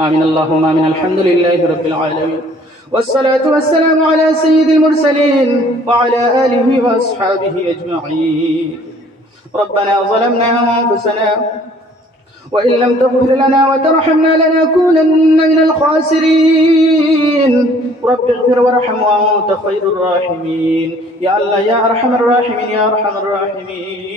آمين. اللهم آمين. الحمد لله رب العالمين. والصلاة والسلام على سيد المرسلين وعلى آله وأصحابه أجمعين. ربنا ظلمنا أنفسنا وإن لم تغفر لنا وترحمنا لنكونن من الخاسرين. رب اغفر وارحم وأنت خير الراحمين. يا الله يا أرحم الراحمين يا أرحم الراحمين.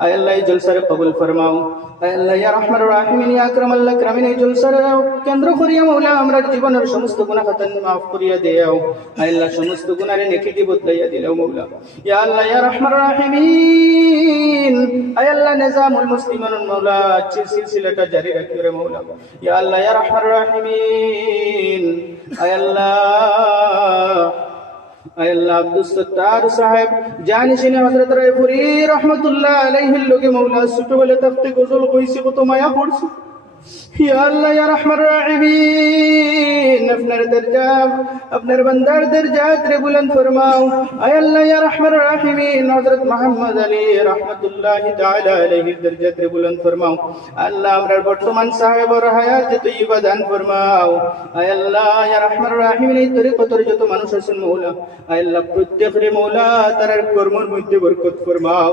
আয় আল্লাহ এই জলসারে কবুল ফরমাও। আয় আল্লাহ ইয়া রহমান রাহিমিন, ইয়া আকরাম আল্লাহ এই জলসারে কেন্দ্র করিয়া মাওলা আমরা জীবনের সমস্ত গুনাহ খাতান মাফ করিয়া দেও। আয় আল্লাহ সমস্ত গুনারে নেকি দি বদলাইয়া দিলাও মাওলা ইয়া আল্লাহ ইয়া রহমান রাহিমিন, আয় আল্লাহ নিজামুল মুসলিমিন আজকের সিলসিলাটা জারি রাখিও রে মাওলা ইয়া আল্লাহ ইয়া রহমান রাহিমিন, আয় আল্লাহ আব্দুল সত্তার সাহেব জানিসিনে হযরত রায়পুরি রহমাতুল্লাহ আলাইহির লগে মাওলা ছোটবেলা থাকতে গজল কইছে কত মায়া পড়ছে। ইয়া আল্লাহ, ইয়া আপনার দরজা আপনার বান্দার দরজাত রে বুলন্দ ফরমাও। আয় আল্লাহ, ইয়া রহমান রাহিমিন। হযরত মুহাম্মদ আলী রহমাতুল্লাহ তাআলা আলাইহির দরজাত রে ফরমাও। আল্লাহ আমরার বর্তমান সাহেবর হায়াত তৈয়বা দান ফরমাও। আয় আল্লাহ, ইয়া রহমান রাহিমিন, এই তরিকতর যত মানুষ আছেন মৌলা। আয় আল্লাহ প্রত্যেক রে মৌলা তার কর্মের মধ্যে বরকত ফরমাও।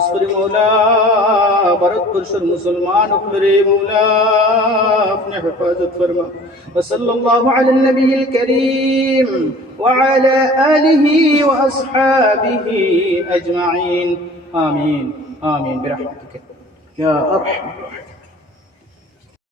سوري مولا برکت شر مسلمان پر مولا اپنے حفاظت فرما. وصلی الله على النبي الكريم وعلى آله وأصحابه أجمعين. آمين. آمين. برحمتك. يا أرحم الراحمين.